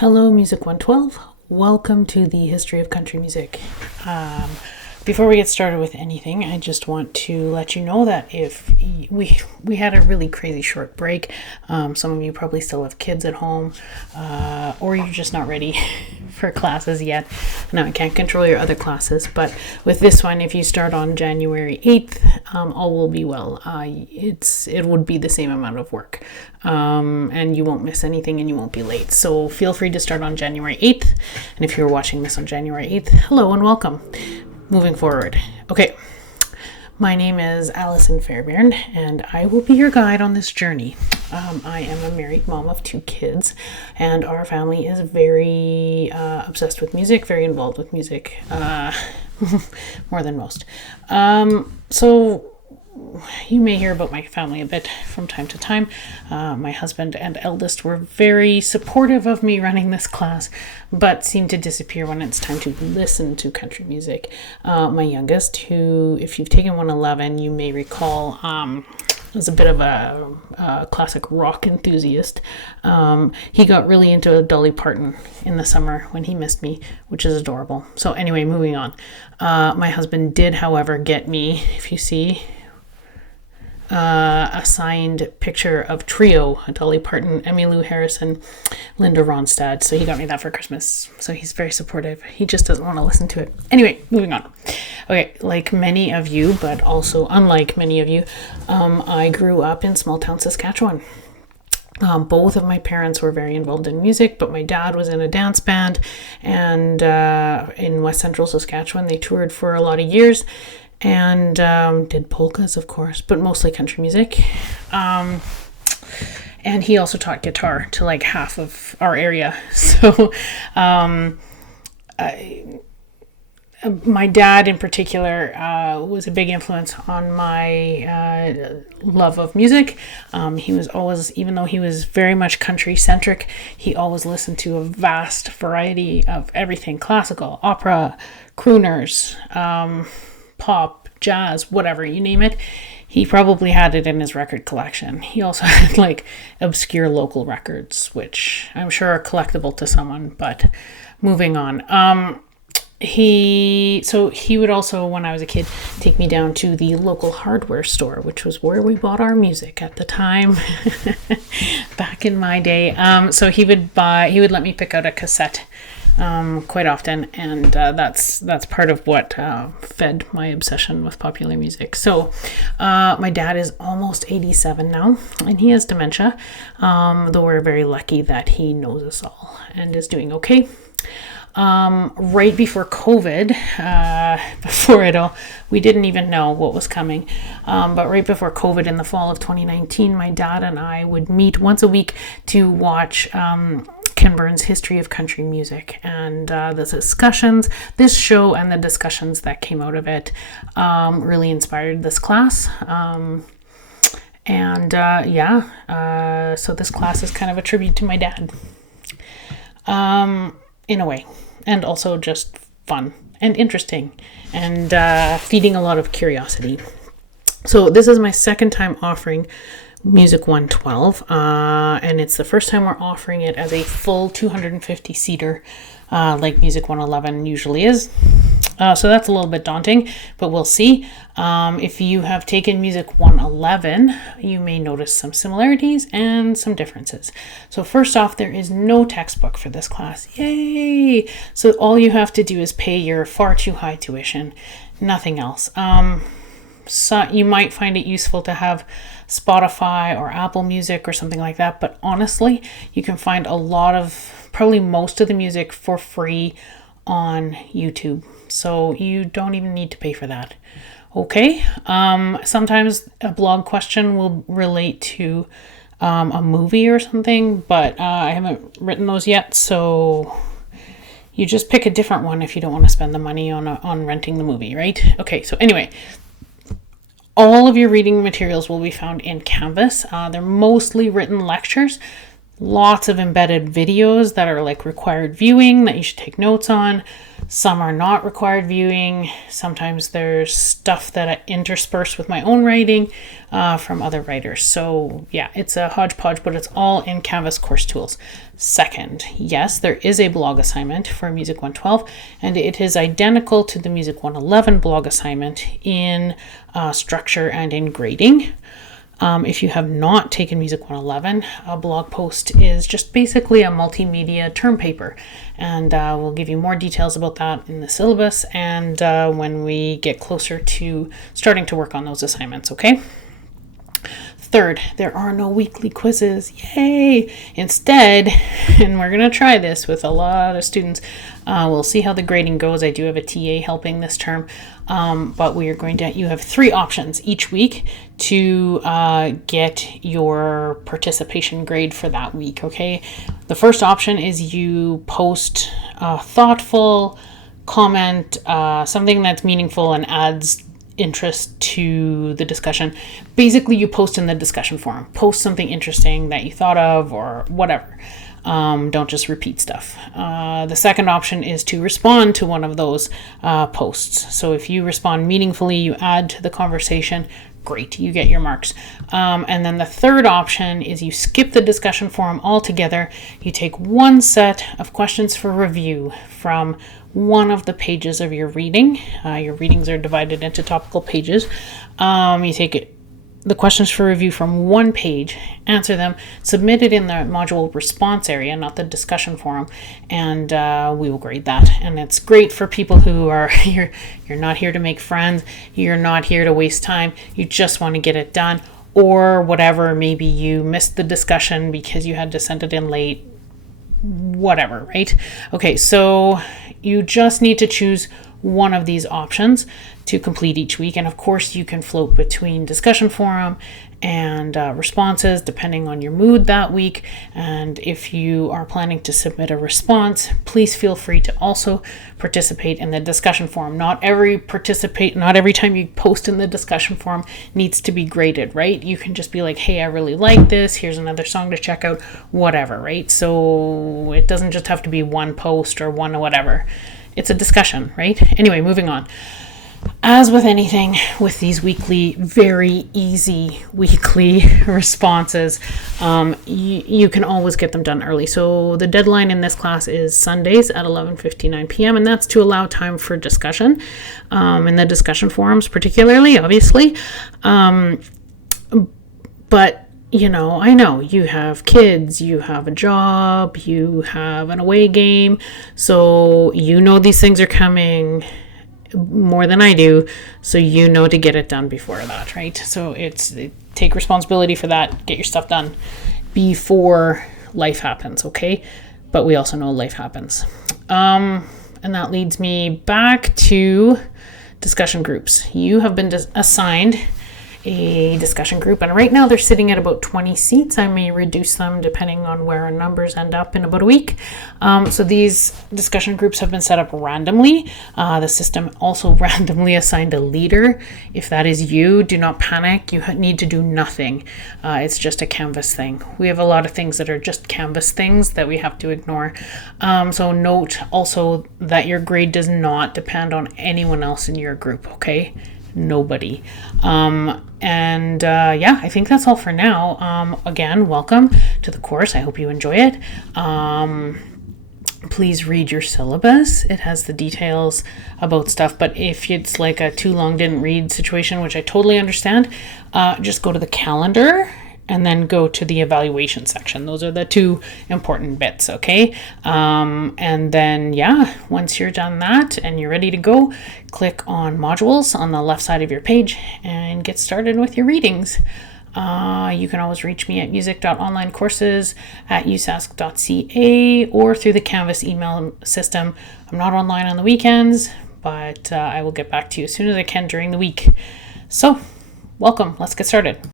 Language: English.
Hello, Music 112. Welcome to the History of Country Music. Before we get started with anything, I just want to let you know that if we had a really crazy short break, some of you probably still have kids at home, or you're just not ready for classes yet. Now, I can't control your other classes, but with this one, if you start on January 8th, all will be well. It would be the same amount of work, and you won't miss anything and you won't be late. So feel free to start on January 8th. And if you're watching this on January 8th, hello and welcome. Moving forward. Okay, my name is Allison Fairbairn, and I will be your guide on this journey. I am a married mom of 2 kids, and our family is very obsessed with music, very involved with music, more than most. So you may hear about my family a bit from time to time. My husband and eldest were very supportive of me running this class, but seem to disappear when it's time to listen to country music. My youngest, who, if you've taken 111, you may recall, was a bit of a classic rock enthusiast. He got really into Dolly Parton in the summer when he missed me, which is adorable. So anyway, moving on. My husband did, however, get me, if you see, a signed picture of Trio, Dolly Parton, Emmylou Harrison, Linda Ronstadt. So he got me that for Christmas. So he's very supportive. He just doesn't want to listen to it. Anyway, moving on. Okay, like many of you, but also unlike many of you, I grew up in small town Saskatchewan. Both of my parents were very involved in music, but my dad was in a dance band, and in West Central Saskatchewan, they toured for a lot of years. And did polkas, of course, but mostly country music. And he also taught guitar to like half of our area. So my dad in particular was a big influence on my love of music. He was always, even though he was very much country centric, he always listened to a vast variety of everything: classical, opera, crooners, pop, jazz, whatever, you name it. He probably had it in his record collection. He also had like obscure local records, which I'm sure are collectible to someone, but moving on. He would also, when I was a kid, take me down to the local hardware store, which was where we bought our music at the time, back in my day. So he would let me pick out a cassette quite often, and that's part of what fed my obsession with popular music. So my dad is almost 87 now, and he has dementia, though we're very lucky that he knows us all and is doing okay. Right before COVID, before it all, we didn't even know what was coming. But right before COVID in the fall of 2019, my dad and I would meet once a week to watch Ken Burns' History of Country Music, and this show and the discussions that came out of it really inspired this class. So this class is kind of a tribute to my dad, in a way, and also just fun and interesting and feeding a lot of curiosity. So this is my second time offering Music 112, and it's the first time we're offering it as a full 250 seater, like Music 111 usually is. So that's a little bit daunting, but we'll see. If you have taken Music 111, you may notice some similarities and some differences. So first off, there is no textbook for this class. Yay! So all you have to do is pay your far too high tuition, nothing else. So you might find it useful to have Spotify or Apple Music or something like that, but honestly, you can find probably most of the music for free on YouTube. So you don't even need to pay for that. Okay. Sometimes a blog question will relate to a movie or something, but I haven't written those yet. So you just pick a different one if you don't want to spend the money on renting the movie, right? Okay. So anyway, all of your reading materials will be found in Canvas. They're mostly written lectures, lots of embedded videos that are like required viewing that you should take notes on. Some are not required viewing. Sometimes there's stuff that I intersperse with my own writing from other writers. So yeah, it's a hodgepodge, but it's all in Canvas course tools. Second, yes, there is a blog assignment for Music 112, and it is identical to the Music 111 blog assignment in structure and in grading. If you have not taken Music 111, a blog post is just basically a multimedia term paper. And we'll give you more details about that in the syllabus and when we get closer to starting to work on those assignments, okay? Third, there are no weekly quizzes. Yay! Instead, and we're going to try this with a lot of students, we'll see how the grading goes. I do have a TA helping this term, but we are going to, you have 3 options each week to get your participation grade for that week, okay? The first option is you post a thoughtful comment, something that's meaningful and adds interest to the discussion. Basically, you post in the discussion forum. Post something interesting that you thought of or whatever. Don't just repeat stuff. The second option is to respond to one of those posts. So if you respond meaningfully, you add to the conversation, great, you get your marks. And then the third option is you skip the discussion forum altogether. You take one set of questions for review from one of the pages of your reading. Your readings are divided into topical pages. You take the questions for review from one page, answer them, submit it in the module response area, not the discussion forum, and we will grade that. And it's great for people who are here. You're not here to make friends. You're not here to waste time. You just want to get it done, or whatever. Maybe you missed the discussion because you had to send it in late. Whatever, right? Okay, so you just need to choose one of these options to complete each week. And of course, you can float between discussion forum and responses depending on your mood that week. And if you are planning to submit a response, please feel free to also participate in the discussion forum. Not every time you post in the discussion forum needs to be graded, right? You can just be like, hey, I really like this. Here's another song to check out, whatever, right? So it doesn't just have to be one post or one whatever. It's a discussion, right? Anyway, moving on. As with anything, with these very easy weekly responses, you can always get them done early. So the deadline in this class is Sundays at 11:59 p.m. and that's to allow time for discussion in the discussion forums, particularly, obviously. But I know you have kids, you have a job, you have an away game, so these things are coming more than I do, so to get it done before that, right? So take responsibility for that, get your stuff done before life happens, okay? But we also know life happens. And that leads me back to discussion groups. You have been assigned a discussion group, and right now they're sitting at about 20 seats. I may reduce them depending on where our numbers end up in about a week. So these discussion groups have been set up randomly. The system also randomly assigned a leader. If that is you, do not panic. You need to do nothing. It's just a Canvas thing. We have a lot of things that are just Canvas things that we have to ignore. So note also that your grade does not depend on anyone else in your group, okay? Nobody. I think that's all for now. Again, welcome to the course. I hope you enjoy it. Please read your syllabus. It has the details about stuff, but if it's like a too long didn't read situation, which I totally understand, just go to the calendar and then go to the evaluation section. Those are the 2 important bits, okay? And then, once you're done that and you're ready to go, click on modules on the left side of your page and get started with your readings. You can always reach me at music.onlinecourses@usask.ca or through the Canvas email system. I'm not online on the weekends, but I will get back to you as soon as I can during the week. So, welcome. Let's get started.